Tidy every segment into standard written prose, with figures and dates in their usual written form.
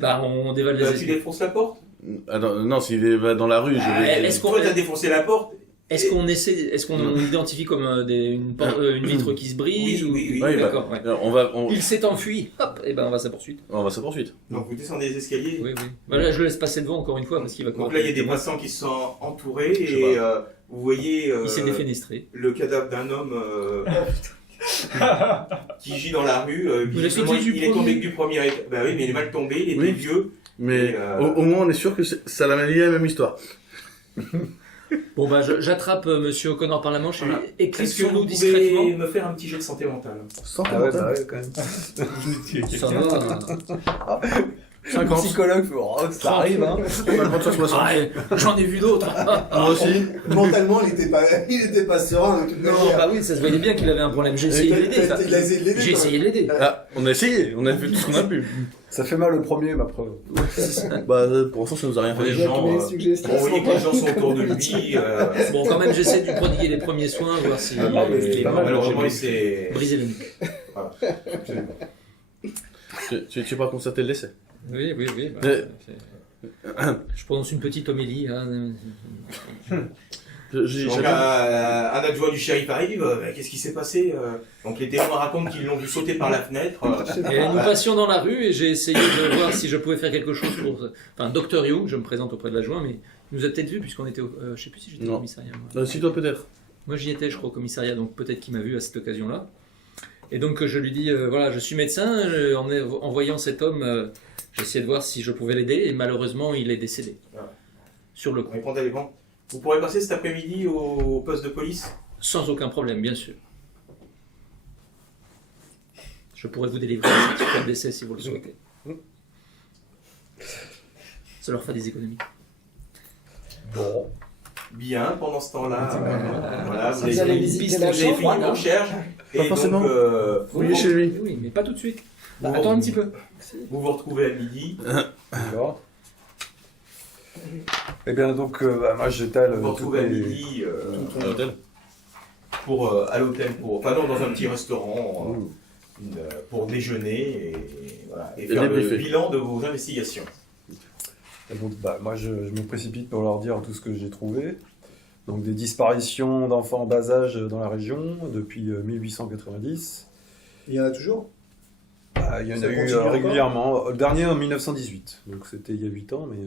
Bah, on dévale les Tu escaliers. défonces la porte? Alors, non, s'il va dans la rue, je vais... Est-ce qu'on Toi, t'as défoncé la porte? est-ce qu'on identifie comme une vitre qui se brise? Oui. Ouais, D'accord, ouais. Il s'est enfui, hop, et ben on va à sa poursuite. On va à sa poursuite. Donc vous descendez les escaliers. Oui. Bah là, je le laisse passer devant encore une fois parce qu'il va courir. Donc là, il y a des plus vite passants qui sont entourés Je sais et vous voyez que moi. Il s'est défenestré. le cadavre d'un homme qui gît dans la rue. Visiblement, Il est tombé du premier étage. Bah oui, mais il est mal tombé, il était Oui. vieux. Mais Et, au moins, on est sûr que ça la même histoire. Bon bah j'attrape Monsieur O'Connor par la manche et Voilà. lui Est-ce que éclipsons-nous vous discrètement. pouvez me faire un petit jet de santé mentale? Sans Ah ouais, commentaire. bah ouais, quand même. Ça va. 50. Psychologue, ça arrive, hein. On a le droit de faire 60. Ouais, j'en ai vu d'autres. Moi aussi. Mentalement, il était pas serein de toute Non, manière. bah oui, ça se voyait bien qu'il avait un problème. J'ai essayé de l'aider. T'as essayé de l'aider, J'ai toi. essayé de l'aider. Ah, on a essayé, on a fait tout ce qu'on a pu. Ça fait mal le premier, ma preuve. Bah, pour l'instant, ça nous a rien Les fait. gens, mes bon, suggestions vous voyez que les gens sont autour de lui. Bon, quand même, j'essaie de lui prodiguer les premiers soins, voir si mais il est pas mort. malheureusement, il s'est... Brisé le nuque. Voilà. Tu pas constaté le décès. Oui. Je prononce une petite homélie. Hein. J'ai Donc jamais- un adjoint du shérif arrive, qu'est-ce qui s'est passé? Donc les témoins racontent qu'ils l'ont vu sauter par la fenêtre. Et nous passions dans la rue et j'ai essayé de voir si je pouvais faire quelque chose pour... Enfin, Dr Young, je me présente auprès de l'adjoint, mais il nous a peut-être vu puisqu'on était au... je sais plus si j'étais au Non. commissariat. Moi. Si toi peut-être. Moi j'y étais, je crois, au commissariat, donc peut-être qu'il m'a vu à cette occasion-là. Et donc je lui dis, voilà, je suis médecin, en voyant cet homme, j'essayais de voir si je pouvais l'aider, et malheureusement il est décédé. Ah. Sur le coup. Répondez les bons. Vous pourrez passer cet après-midi au poste de police? Sans aucun problème, bien sûr. Je pourrais vous délivrer un certificat de décès si vous le souhaitez. Ça leur fera des économies. Bon. Bien, pendant ce temps-là, voilà, vous Vous allez visiter la vous avez fini chambre, vos hein. recherches. Pas Et forcément. donc, Oui, chez lui. Oui, mais pas tout de suite. Vous Attends un petit peu. vous vous retrouvez à midi. D'accord. Eh bien, donc, moi, j'étale Vous vous toutes retrouvez à les... midi À l'hôtel. à l'hôtel, enfin non, dans un petit restaurant pour déjeuner et, voilà, et faire le débriefer. bilan de vos investigations. Et donc, moi, je me précipite pour leur dire tout ce que j'ai trouvé. Donc, des disparitions d'enfants en bas âge dans la région depuis 1890. Il y en a toujours? Il y en Ça a eu continue encore régulièrement. Le dernier en 1918, donc c'était il y a 8 ans, mais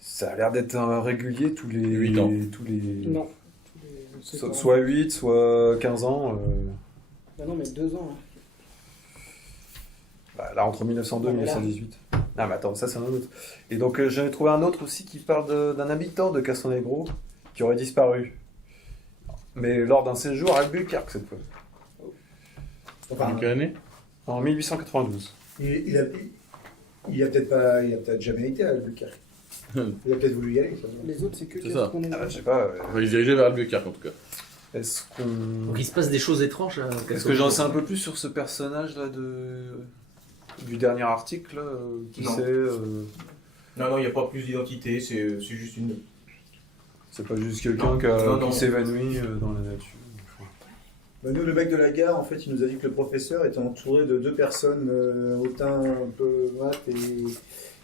ça a l'air d'être un régulier tous les 8 ans. Tous les... Non. Soit 8, soit 15 ans. Bah non, mais 2 ans. Là, entre 1902 et Ah, mais là. 1918. Ah, mais attends, ça c'est un autre. Et donc, j'en ai trouvé un autre aussi qui parle d'un habitant de Castronegro qui aurait disparu. Mais lors d'un séjour à Albuquerque cette fois. Enfin, Quelle année? En 1892. il a peut-être jamais été à Albuquerque. Il a peut-être voulu y aller. ça. Les autres, c'est que C'est ça. qu'on est. Ah, je sais pas. On va se diriger vers Albuquerque en tout cas. Est-ce Donc qu'on. il se passe des choses étranges. Est-ce que j'en sais un peu plus sur ce personnage là du dernier article là, qui Non. c'est Non, il n'y a pas plus d'identité, c'est juste une... C'est pas juste quelqu'un Non, non. qui s'évanouit dans la nature. Bah, nous, le mec de la gare, en fait, il nous a dit que le professeur était entouré de 2 personnes au teint un peu mat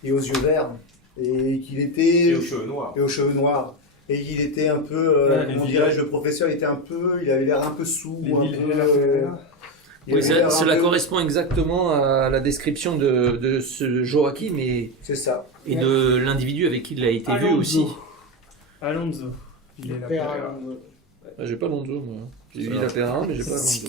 et aux yeux verts. Et qu'il était... Et aux cheveux noirs. et aux cheveux noirs. Et qu'il était un peu, comment dirais-je, le professeur il avait l'air un peu sourd, un peu... il Oui, avait l'air un cela peu- correspond exactement à la description de ce Joachim C'est ça. et de l'individu avec qui il a été vu Alonso. aussi. Alonso. Il est là. Père, J'ai pas Lonzo, moi. J'ai vu la Perrin, mais j'ai pas Lonzo.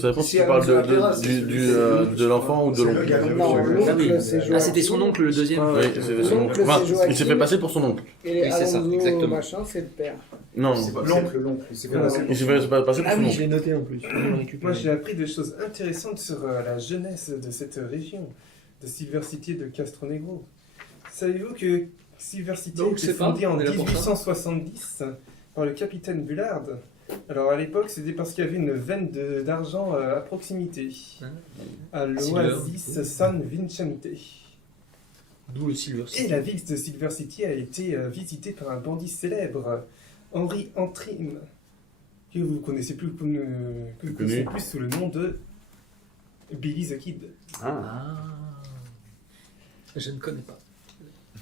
Ça dépend Si si tu parles Alonso Lapera, c'est de l'enfant ou de c'est le l'oncle. gars de- Non, Ah oui. l'oncle, c'est Joachim. Ah, c'était son oncle, le deuxième. Oui, c'est son L'oncle, oncle. Enfin, c'est Joachim. il s'est fait passer pour son oncle. Et Oui, c'est ça, Alonso, exactement. machin, c'est le père. Non, C'est pas- L'oncle, il s'est fait passer il s'est fait passer pour Ah son oui, oncle. je l'ai noté en plus. Je vais le récupérer. Moi, j'ai appris des choses intéressantes sur la jeunesse de cette région, de Silver City et de Castronegro. Savez-vous que Silver City a Donc, été c'est pas, fondée en on est là pour ça. 1870 par le capitaine Bullard? Alors, à l'époque, c'était parce qu'il y avait une veine d'argent à proximité, à l'oasis San Vicente. D'où le Silver Et City. la ville de Silver City a été visitée par un bandit célèbre, Henry Antrim, que vous connaissez plus, que vous connaissez plus sous le nom de Billy the Kid. Ah. Je ne connais pas.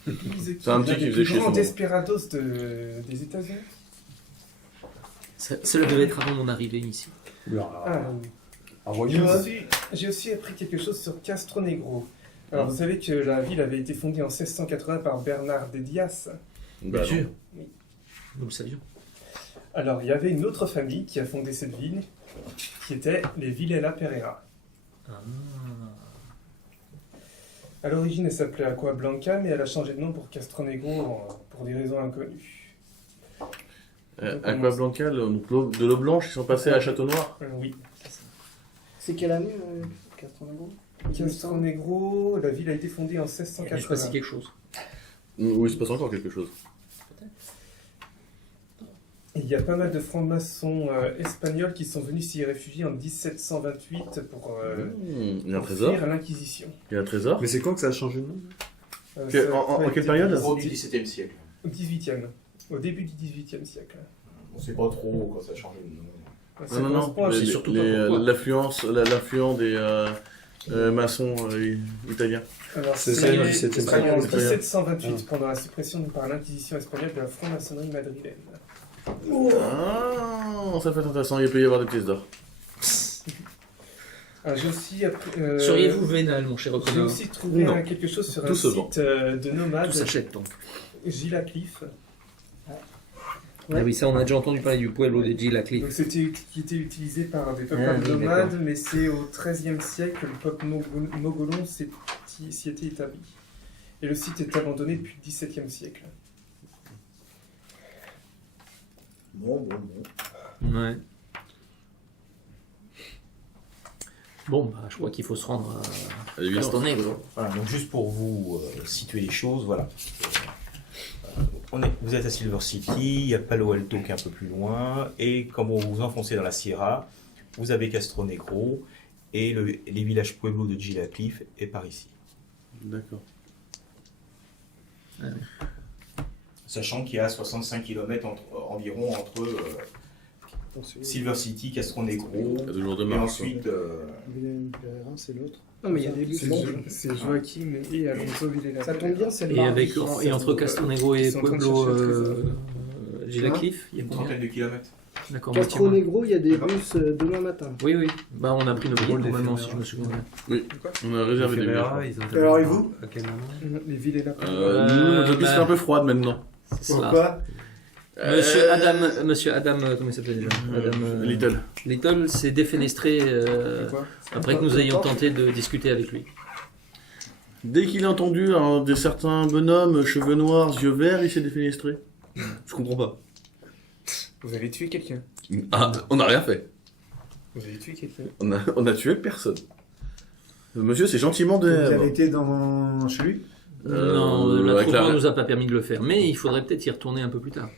Billy the Kid, C'est un petit l'un qui des faisait plus chier grands son nom. desperados des États-Unis. Cela devait être avant mon arrivée ici. Ah, Envoyez-moi. j'ai aussi appris quelque chose sur Castronegro. Alors, vous savez que la ville avait été fondée en 1680 par Bernard de Diaz. Bah, Bien sûr. Oui. Nous le savions. Alors, il y avait une autre famille qui a fondé cette ville, qui était les Villela Pereira. Ah. À l'origine, elle s'appelait Aqua Blanca, mais elle a changé de nom pour Castronegro pour des raisons inconnues. Aqua Blanca, de l'eau blanche, ils sont passés à Château Noir. Oui. C'est quelle année, Castronegro? Castronegro, la ville a été fondée en Il se passe 1680. quelque chose. Oui, il se passe encore quelque chose. Il y a pas mal de francs-maçons espagnols qui sont venus s'y réfugier en 1728 pour Il y a un trésor. fuir l'Inquisition. Il y a un trésor. Mais c'est quand que ça a changé de nom? En quelle période? Au du XVIIe siècle. Au 18e. Au début du 18e siècle. On sait pas trop quand ça a changé de nom. Ça Non, non, non. correspond à- c'est surtout pas pourquoi. L'affluence des maçons italiens. Alors, C'est c'est ça, le 17e en siècle. 1728, pendant la suppression par l'Inquisition espagnole de la franc-maçonnerie madrilène. Ah, ça peut être intéressant. Il peut y avoir des pièces d'or. Alors, j'ai aussi appris, Seriez-vous vénal, mon cher j'ai O'Connor? aussi trouvé Non. quelque chose sur Tout un se vend. site de nomades, Tout s'achète donc. Gila Cliff. Ah oui, ça on a déjà entendu parler du pueblo de Gila Cliff. Donc c'était qui était utilisé par des peuples Ah, oui, nomades, mais c'est au XIIIe siècle que le peuple mogolon s'y était établi. Et le site est abandonné depuis le XVIIe siècle. Bon. Ouais. Bon, bah, je crois qu'il faut se rendre à Évidemment. Castronegro. Voilà, donc juste pour vous situer les choses, voilà. Vous êtes à Silver City, il y a Palo Alto qui est un peu plus loin, et quand vous vous enfoncez dans la Sierra, vous avez Castronegro, et les villages pueblos de Gila Cliff est par ici. D'accord. Sachant qu'il y a 65 km environ entre Silver City, Castronegro, Il y a toujours deux et marques. ensuite... c'est l'autre. Non, mais il y a des bus. C'est Joachim et Alonso Villela. Ça tombe bien, c'est le Et, mardi. et entre Castronegro et Ils sont en train de Pueblo chercher le trésor. Gila Cliff, il y a une combien? trentaine de kilomètres. D'accord, moitié moins. Castronegro, il y a des bus demain matin. Oui, oui. Bah, on a pris nos billets Rôle normalement, d'éphémère. si je me souviens bien. On a réservé des billets. Alors, et vous? À quel moment? Les Villela. Nous, notre piste est un peu froide maintenant. C'est cela. Pourquoi? Monsieur Adam, comment il s'appelle déjà Adam Little. Little s'est défenestré après que nous ayons tenté de discuter avec lui. Dès qu'il a entendu des certains bonhommes, cheveux noirs, yeux verts, il s'est défenestré. Je comprends pas. Vous avez tué quelqu'un. Ah, on n'a rien fait. Vous avez tué quelqu'un. On a tué personne. Le monsieur, c'est gentiment Vous de. avez été chez lui? Non, la avec troupe ne nous a pas permis de le faire, mais il faudrait peut-être y retourner un peu plus tard.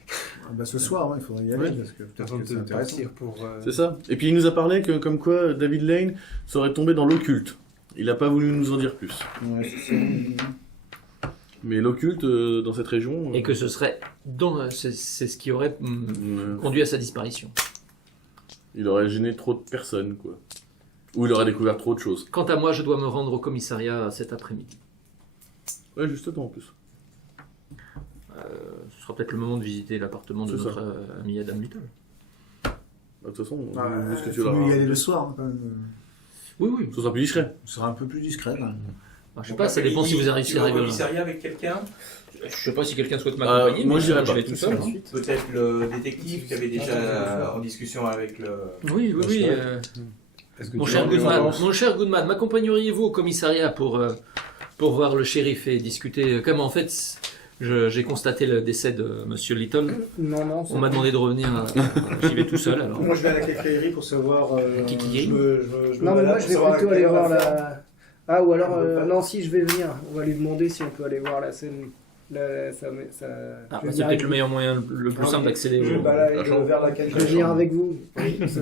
Ah bah, ce soir, hein, il faudrait y aller, Ouais. parce que peut-être Avant que c'est de intéressant. partir pour. C'est ça. Et puis il nous a parlé que, comme quoi, David Lane serait tombé dans l'occulte. Il n'a pas voulu nous en dire plus. Ouais, c'est ça. Mais l'occulte, dans cette région. Et que ce serait c'est ce qui aurait conduit à sa disparition. Il aurait gêné trop de personnes, quoi. Ou il aurait découvert trop de choses. Quant à moi, je dois me rendre au commissariat cet après-midi. Ouais, juste temps en plus. Ce sera peut-être le moment de visiter l'appartement de C'est notre ami Adam Little. Bah, de toute façon, vu ce que Il tu faut mieux y l'auras. aller le soir, hein, quand même. Oui, oui. Ce sera plus discret. Ce sera un peu plus discret, quand même. Je sais pas, ça dépend si vous avez réussi Tu à vas au arriver. commissariat avec quelqu'un? Je sais pas si quelqu'un souhaite m'accompagner. moi, mais je dirais je pas. vais tout seul. hein. Peut-être le détective qui avait déjà en discussion avec le... Oui, oui, oui. Est-ce que Mon tu cher as- Goodman, m'accompagneriez-vous au commissariat pour voir le shérif et discuter comme en fait J'ai constaté le décès de Monsieur Little. Non, non. On m'a demandé de revenir. J'y vais tout seul alors. Moi, je vais à la quincaillerie pour savoir. Quincaillerie je me Non, mais balade moi, pour je vais savoir plutôt à quelle aller heure voir va faire. la. Ah, ou alors, On peut pas. non, si, je vais venir. On va lui demander si on peut aller voir la scène. Ça, Ah, je vais c'est venir peut-être le avec meilleur moyen, le plus Ah, simple ok. d'accéder Je au. me balade la vers chambre. la vous. Je vais quincaillerie. venir avec vous.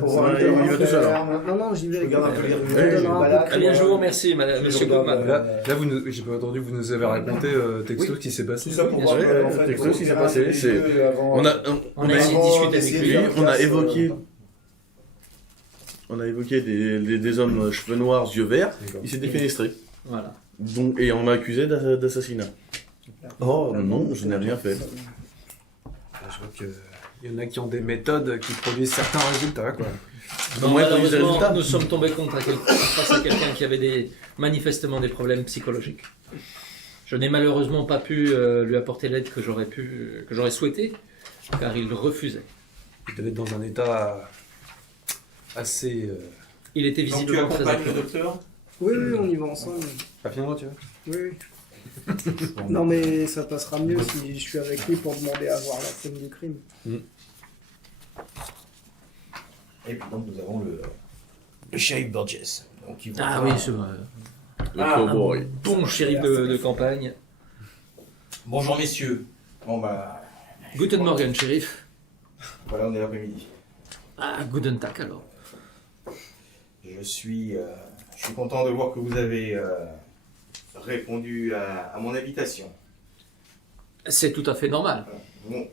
Pour voir Ouais, un peu on y va tout seul, alors. Non, j'y vais Je avec regarde un vous. peu les Je rues, vous je donnerai me un balade. peu Très bien, je vous pour, remercie, Monsieur regarde, Goldman. Là j'ai pas entendu, vous nous avez raconté texto ce qui s'est passé. Tout ça pour Bien voir sûr. que, en fait, Texto, faut ce qui s'est faire passé, les c'est- deux avant- On a, On a essayé de avant discuter avec d'essayer lui. de faire on a casse, évoqué. On a évoqué des hommes cheveux noirs, yeux verts. Il s'est défenestré. Voilà. Et on m'a accusé d'assassinat. Oh non, je n'ai rien fait. Je vois qu'il y en a qui ont des méthodes qui produisent certains résultats, quoi. Non, Au moins, il y a des malheureusement, résultats. nous sommes tombés face à quelqu'un qui avait manifestement des problèmes psychologiques. Je n'ai malheureusement pas pu lui apporter l'aide que j'aurais souhaité, car il refusait. Il devait être dans un état assez... Il était Donc tu visiblement très accompagnes le inquiet. docteur? Oui, oui, on y va ensemble. Pas finalement, tu vois. Oui, oui. Non, mais ça passera mieux si je suis avec lui pour demander à voir la scène du crime. Et puis donc nous avons le shérif Burgess. Donc, il va Ah voir- oui, c'est vrai. Le Ah, cowboy. Bon shérif de campagne. Bonjour messieurs. Bon bah Guten Morgen, shérif. voilà, on est l'après-midi. Ah, guten Tag alors. Je suis content de voir que vous avez répondu à mon invitation. C'est tout à fait normal.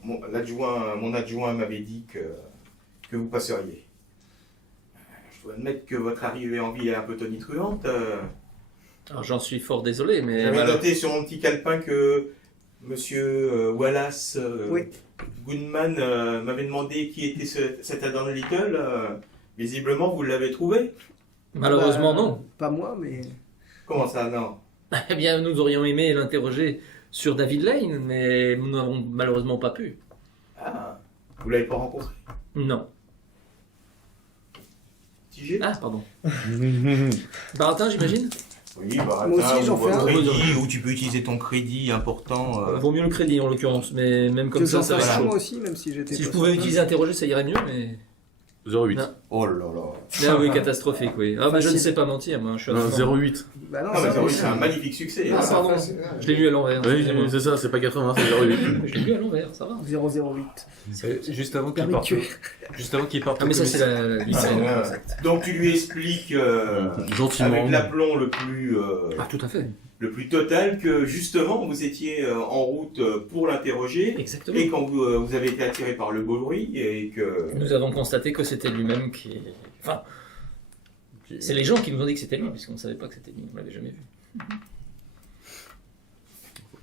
Mon adjoint m'avait dit que vous passeriez. Je dois admettre que votre arrivée en ville est un peu tonitruante. Alors j'en suis fort désolé, mais J'avais voilà. noté sur mon petit calepin que Monsieur Wallace Oui. Goodman m'avait demandé qui était cet Adam Little. Visiblement, vous l'avez trouvé. Malheureusement, Bah, non. Pas moi, mais. Comment ça, non? Eh bien, nous aurions aimé l'interroger sur David Lane, mais nous n'avons malheureusement pas pu. Ah, vous l'avez pas rencontré? Non. Tigé? Ah, pardon. Baratin, j'imagine. Oui, bah, Moi aussi, j'en fais un. crédit, où tu peux utiliser ton crédit important. Vaut mieux le crédit en l'occurrence, mais même comme Que ça, j'en ça va fasse être un, moi chaud. aussi, même si j'étais. Si je pas pouvais sûr. utiliser interroger, ça irait mieux, mais. 08. Non. Oh là là. Ah oui, catastrophique, oui. Ah, bah, je ne Facile. sais pas mentir, moi. Je suis Non, absolument- 08. Bah non, Ah, mais ça, oui, c'est un magnifique succès. Ah, hein. pardon. Je l'ai lu à l'envers. Oui, excusez-moi. c'est ça, c'est pas 80, c'est 08. Je l'ai lu à l'envers, ça va. 008. Juste avant qu'il Permis parte, de tuer. juste avant qu'il parte Ah, mais ça, c'est la Ah, lycéenne. Donc tu lui expliques Gentiment. avec l'aplomb Ah, tout à fait. le plus total que justement vous étiez en route pour l'interroger Exactement. et quand vous avez été attiré par le beau bruit et que Nous avons constaté que c'était lui-même qui. Enfin, c'est les gens qui nous ont dit que c'était lui, puisqu'on ne savait pas que c'était lui, on l'avait jamais vu.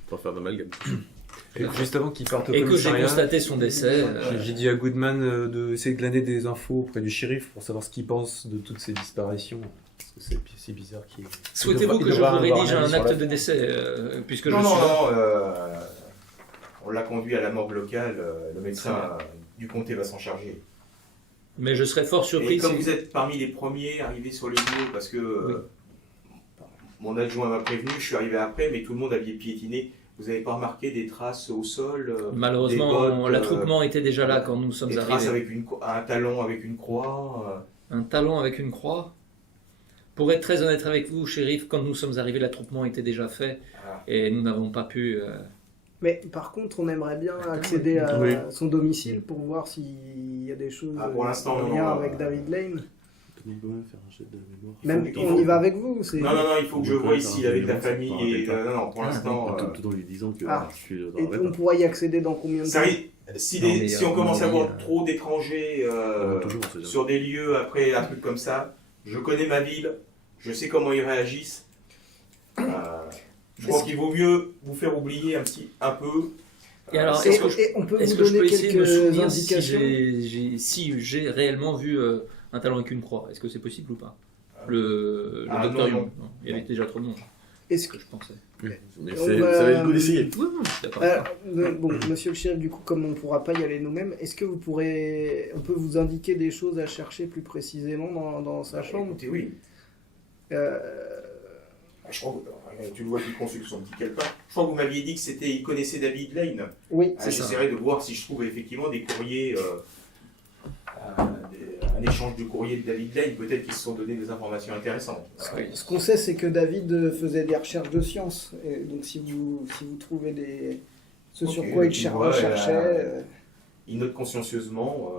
Faut pas faire d'amalgame. Et juste avant qu'il parte au Et que j'ai commissariat, constaté son décès. j'ai dit à Goodman d'essayer de glaner des infos auprès du shérif pour savoir ce qu'il pense de toutes ces disparitions. Parce que c'est si bizarre qu'il... Souhaitez-vous il que je devra vous avoir rédige un avis un sur acte la- de décès, puisque non je non suis là. non on l'a conduit à la morgue locale, le médecin du comté va s'en charger. Mais je serais fort surpris Et comme si- vous êtes parmi les premiers arrivés sur les lieux, parce que mon adjoint m'a prévenu, je suis arrivé après, mais tout le monde avait piétiné. Vous n'avez pas remarqué des traces au sol Malheureusement, des bottes, l'attroupement était déjà là quand nous sommes des traces arrivés. avec un talon avec une croix Un talon avec une croix. Pour être très honnête avec vous, shérif, quand nous sommes arrivés, l'attroupement était déjà fait Ah. et nous n'avons pas pu. Mais par contre, on aimerait bien accéder à Oui. son domicile pour voir s'il y a des choses Ah, pour l'instant, en non, lien non, avec David Lane. On peut même faire un jet de mémoire. Même il on faut- y va avec vous. C'est... Non, non, non, il faut que je On voie peut ici faire un avec la élément, famille. c'est pas un Et, détail. non, non, pour l'instant. Tout en lui disant que Ah. je suis dans Et la on réponse. pourra y accéder dans combien de Ça temps risque- si, Non, mais, si on commence à on avoir est, trop d'étrangers Toujours, on sait jamais. sur des lieux après un truc comme ça, je connais ma ville, je sais comment ils réagissent. Je pense qu'il vaut mieux vous faire oublier un peu. Et alors, c'est est-ce ce que que je- Et on peut Est-ce vous que je peux donner essayer de me quelques souvenir si indications si j'ai réellement vu un talon avec une croix? Est-ce que c'est possible ou pas? Le Ah, docteur non, Young. Non, il y avait déjà trop de monde, Est-ce ce que... que je pensais. Mais On c'est- va- ça va être le coup d'essayer. Oui, oui, d'accord. Bon, monsieur le shérif, du coup, comme on ne pourra pas y aller nous-mêmes, est-ce que on peut vous indiquer des choses à chercher plus précisément dans sa chambre? Écoutez, oui. Euh, Je crois tu le vois qui consulte son petit calepin. Je crois que vous m'aviez dit que c'était, il connaissait David Lane. Oui, C'est ça. J'essaierai de voir si je trouve effectivement des courriers, un échange de courriers de David Lane, peut-être qu'ils se sont donné des informations intéressantes. ce qu'on sait, c'est que David faisait des recherches de science. Et donc, si vous trouvez ce sur Ok, quoi il tu vois, recherchait, Il note consciencieusement.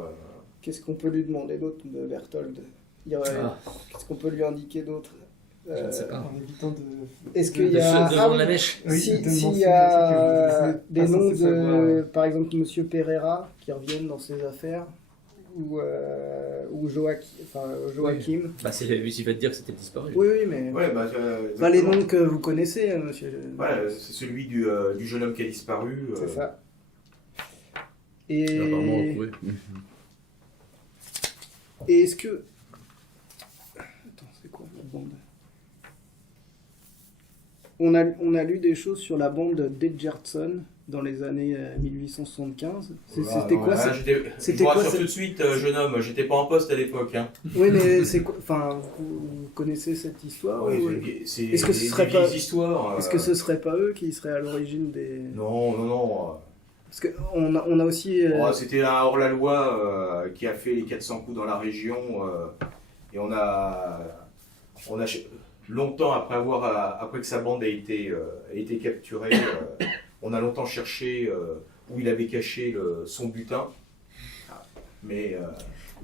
qu'est-ce qu'on peut lui demander d'autre de Berthold? Qu'est-ce qu'on peut lui indiquer d'autre? Je ne sais pas. En évitant de. Est-ce qu'il y De a... ceux devant la mèche. Oui, S'il de y mentionner a ce que vous des êtes noms pas de, censé savoir. par exemple, Monsieur Pereira qui reviennent dans ses affaires, ou Joachim. Bah, il va te dire que c'était disparu. Oui, oui, mais Ouais, bah, pas les exactement. noms que vous connaissez, monsieur. Voilà, c'est celui du jeune homme qui a disparu. C'est ça. Il a apparemment Et, retrouvé. et est-ce que... Attends, c'est quoi la bande? On a lu des choses sur la bande d'Edgerton dans les années 1875. C'était quoi ça? C'était quoi tout de suite, jeune homme, j'étais pas en poste à l'époque. Hein. Oui, mais c'est quoi? Enfin, vous connaissez cette histoire? Ouais, ou- c'est Est-ce que ce des serait vieilles pas- histoires. Est-ce que ce serait pas eux qui seraient à l'origine des... Non. Parce qu'on a aussi... C'était un hors-la-loi qui a fait les 400 coups dans la région. Et on a longtemps après que sa bande ait été capturée, on a longtemps cherché où il avait caché son butin. Mais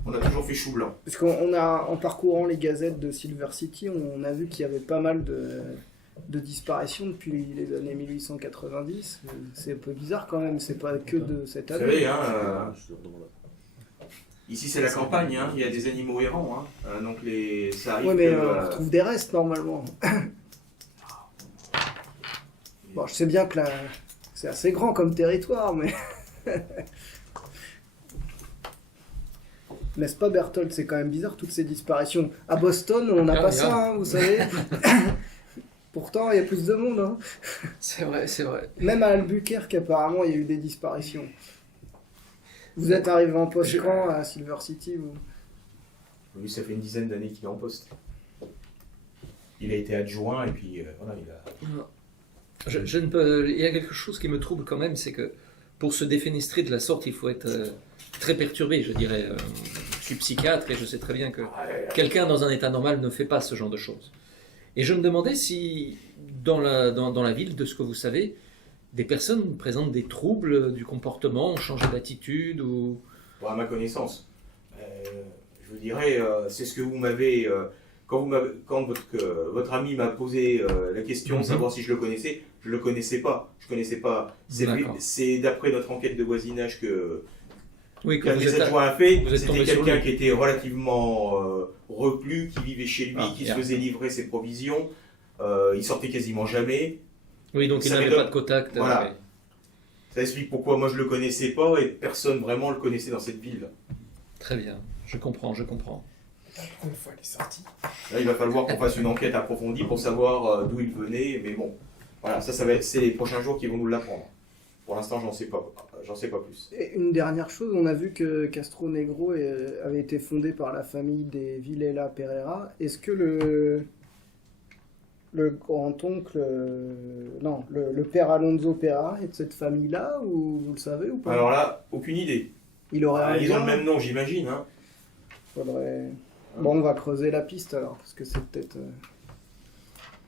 on a toujours fait chou blanc. Parce en parcourant les gazettes de Silver City, on a vu qu'il y avait pas mal de disparitions depuis les années 1890. C'est un peu bizarre quand même, c'est pas que de cette Vous année. savez, hein, ici c'est la campagne, hein, il y a des animaux errants. Hein, donc ça arrive Ouais, mais que, on retrouve des restes normalement. Bon, je sais bien que c'est assez grand comme territoire, mais... N'est-ce pas, Berthold? C'est quand même bizarre, toutes ces disparitions. À Boston, on n'a Ah, pas regarde. ça, hein, vous savez. Pourtant, il y a plus de monde. Hein. C'est vrai, c'est vrai. Même à Albuquerque, apparemment, il y a eu des disparitions. Vous êtes arrivé en poste quand à Silver City, vous? Lui, ça fait une dizaine d'années qu'il est en poste. Il a été adjoint et puis voilà, il a... Je ne peux... Il y a quelque chose qui me trouble quand même, c'est que pour se défenestrer de la sorte, il faut être très perturbé, je dirais. Je suis psychiatre et je sais très bien que quelqu'un dans un état normal ne fait pas ce genre de choses. Et je me demandais si, dans la ville, de ce que vous savez, des personnes présentent des troubles du comportement, ont changé d'attitude ou... Bon, à ma connaissance, je vous dirais, c'est ce que vous m'avez... quand votre ami m'a posé la question de savoir si je le connaissais, je le connaissais pas. Je connaissais pas. D'accord. C'est d'après notre enquête de voisinage Oui, que qu'un vous des êtes... adjoints a fait. vous êtes C'était tombé sur quelqu'un lui. qui était relativement reclus, qui vivait chez lui, Ah, qui bien. se faisait livrer ses provisions. Il sortait quasiment jamais. Oui, donc il Ça n'avait m'étonne. pas de contact. Voilà. ouais. Ça explique pourquoi moi je le connaissais pas et personne vraiment le connaissait dans cette ville. Très bien, je comprends, je comprends. La première fois, elle est sortie. Là, il va falloir qu'on fasse une enquête approfondie pour savoir d'où il venait, mais bon, voilà, c'est les prochains jours qui vont nous l'apprendre. Pour l'instant, j'en sais pas plus. Et une dernière chose, on a vu que Castro Negro avait été fondé par la famille des Villela Pereira. Est-ce que le grand-oncle, non, le père Alonso Pereira est de cette famille-là, ou vous le savez ou pas? Alors là, aucune idée. Il aurait un Ils ont lien. le même nom, j'imagine. Hein. Faudrait... Bon, on va creuser la piste alors, parce que c'est peut-être...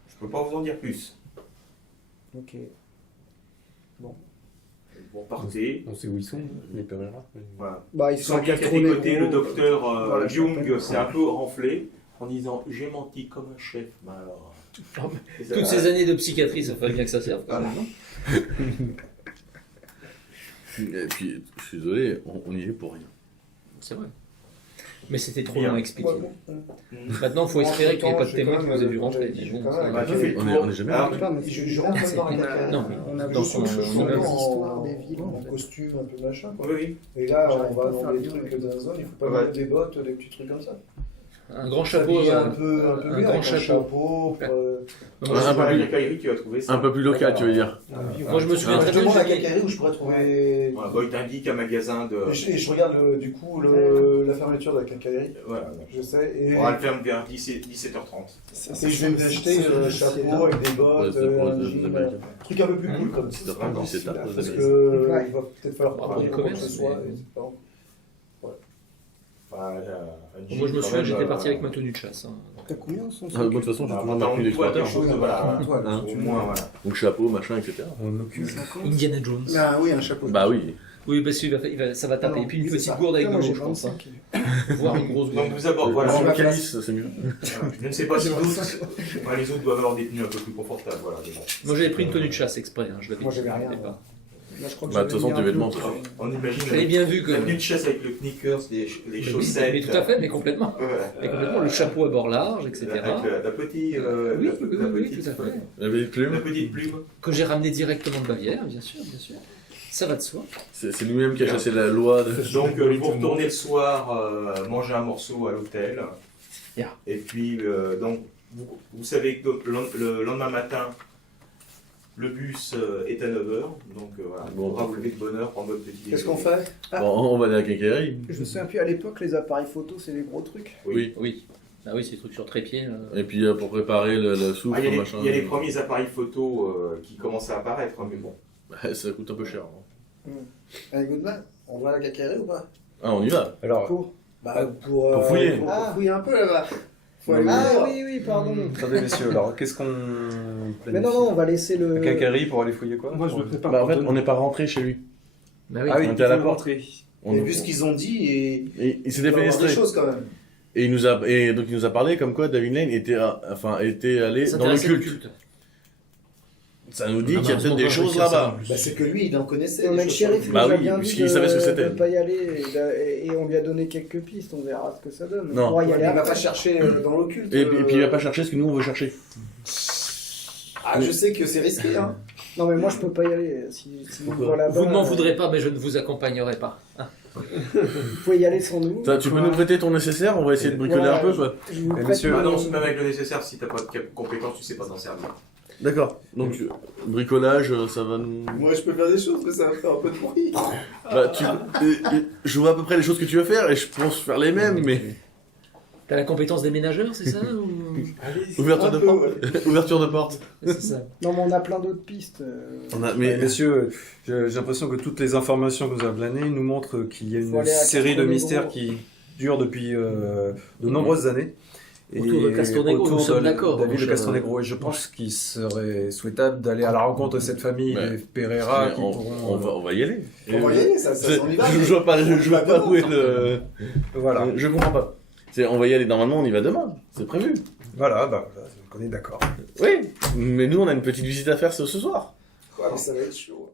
Je peux pas vous en dire plus. Ok. Vous repartez. On sait où ils sont, les Pereira. Voilà. Bah, ils Ils sont sont à bien Castro tricotés. Negro. Le docteur Voilà, je Jung m'appelle. s'est un peu renflé en disant « J'ai menti comme un chef. » Ben alors, et ça- Toutes ces années de psychiatrie, ça ferait bien que ça serve quand même, non? Et puis, je suis désolé, on y est pour rien. C'est vrai. Mais c'était trop Bien. long à expliquer. Ouais, bon. Maintenant, il faut espérer qu'il n'y ait pas de J'ai témoins quand qui même- vous aient vu rentrer. j'ai Mais bon, quand ça même- va. Bah, tu fais le On tour. est jamais Alors, Putain, mais Je c'est- rentre dans la on a- caca. Non, on a Je beaucoup suis de en histoires des villes. en fait. costume, un peu machin. Quoi. Oui, oui. Et là, J'arrive on pas va à faire dans des le lien trucs avec d'un zone, il faut pas Ouais. mettre des bottes, des petits trucs comme ça. Un grand chapeau. S'habiller un peu un mieux, grand avec un chapeau. chapeau. Moi, un peu Dans la plus- quincaillerie, tu vas trouver ça. Un peu plus local, tu veux dire. moi, je me souviens Je très bien. demande à la j'ai- quincaillerie où je pourrais trouver. Voilà, bah, il t'indique un magasin de. Et je regarde du coup la fermeture de la quincaillerie. Voilà. Je sais. Et, On va le faire vers 17h30. et je vais me acheter un chapeau avec des bottes, un jean, un truc un peu plus cool comme ça. 17h30, 17h, Parce vous que Ouais. il va peut-être falloir Bon, parler le ou quoi que commerce, ce soit. mais- et c'est pas- Enfin, Moi, je me souviens, j'étais parti avec ma tenue de chasse. Hein. T'as combien son Ah, de toute façon, j'ai Bah, toujours t'as marqué en toi d'exploiteur. quelque chose de voilà. Voilà. Au moins, voilà. Donc chapeau, machin, etc. On occupe. Indiana Jones. Ah oui, un chapeau. Bah oui. Oui, parce que ça va taper. Non, Et puis une c'est petite ça. gourde avec de Moi l'eau, j'ai je pense. 25. Voire une grosse Donc gourde. vous abordez. Voilà. Le ma calice, c'est mieux. Je ne sais pas si d'autres. Ouais, les autres doivent avoir des tenues un peu plus confortables. Voilà. Mais bon. Moi, j'avais pris une tenue de chasse exprès. Hein. Je l'avais Moi, j'avais rien. je l'avais pas. Là, je crois que Bah, de toute j'avais façon, mis tes un vêtements. peu- On imagine J'avais bien vu que. la tenue de chasse avec le knickers, les chaussettes. Mais tout à fait, mais complètement. Voilà. Mais complètement, le chapeau à bord large, etc. Avec la petite. Oui, la oui, la oui, petite- tout à fait. La petite plume. La petite plume. Que j'ai ramené directement de Bavière, bien sûr, bien sûr. Ça va de soi. C'est lui-même qui a chassé la loi. Donc vous retournez le soir, manger un morceau à l'hôtel. Yeah. Et puis donc vous savez que le lendemain matin, le bus est à 9h. Donc voilà, il Bon. faudra vous lever de bonne heure, prendre votre petit Qu'est-ce déjeuner. qu'on fait Bon, on va aller à la quincaillerie. Je me souviens plus à l'époque, les appareils photo, c'est des gros trucs. Oui. Oui. Ah oui, ces trucs sur trépied. Et puis pour préparer la soupe, Ah, il y a les- machin. il y a les premiers appareils photo qui commencent à apparaître, hein, mais bon. Ça coûte un peu cher. hein. Allez, Goodman, on va à la quincaillerie ou pas Ah, on y va. Alors, Pour... Pour fouiller. Pour Ah. fouiller un peu là-bas. Faut aller Ah voir. oui, pardon. attendez messieurs, alors qu'est-ce qu'on Mais planifie non, on va laisser le. La quincaillerie pour aller fouiller quoi? Moi, je me prépare Bah, en pour fait, demain. on n'est pas rentré chez lui. Bah oui. Ah oui, on était à la faut porte. rentrer. On- Et vu ce qu'ils ont dit, et Et il s'est il doit y avoir des défenestré. choses quand même. Et donc il nous a parlé comme quoi David Lane était allé dans le S'intéresser au culte. Ça nous dit qu'il y a bah, peut-être des choses là-bas. Bah, c'est que lui, il en connaissait. On des a le choses shérif qui Bah nous a oui, bien dit puisqu'il savait ce que c'était. de pas y aller et on lui a donné quelques pistes, on verra ce que ça donne. Non. On pourra y Ouais, aller mais il va après. pas chercher dans l'occulte. Et puis il va pas chercher ce que nous on veut chercher. Ah, je sais que c'est risqué, hein. Non mais moi je peux pas y aller. Si vous Pourquoi là-bas, Vous ne m'en voudrez pas, mais je ne vous accompagnerai pas. Vous pouvez y aller sans nous. Tu peux nous prêter ton nécessaire, on va essayer de bricoler Ouais. un peu quoi. Je vous Et prête monsieur, mon- Ah non, c'est même avec le nécessaire, si t'as pas de compétences, tu sais pas t'en servir. D'accord. Donc bricolage, ça va nous. Moi, je peux faire des choses, mais ça va faire un peu de bruit. Bah, je vois à peu près les choses que tu veux faire et je pense faire les mêmes, mais T'as la compétence des ménageurs, c'est ça ou... ouverture Un de peu, porte. ouais. Ouverture de porte. C'est ça. Non mais on a plein d'autres pistes. Mais messieurs, j'ai l'impression que toutes les informations que nous avons glanées nous montrent qu'il y a Faut une aller à série de Castronegro. mystères qui durent depuis de nombreuses années. Autour de Castronegro, nous sommes d'accord, de la mon ville de cher. Castronegro. Et je pense qu'il serait souhaitable d'aller à la rencontre de cette famille, Ouais. des Pereira, Mais qui on pourront... va y aller. On va y aller, ça on y va. Je vois pas où est le. Voilà, Je comprends pas. On va y aller normalement, on y va demain. C'est prévu. voilà, bah, on est d'accord. Oui. Mais nous, on a une petite visite à faire ce soir. Ouais, mais ça va être chaud.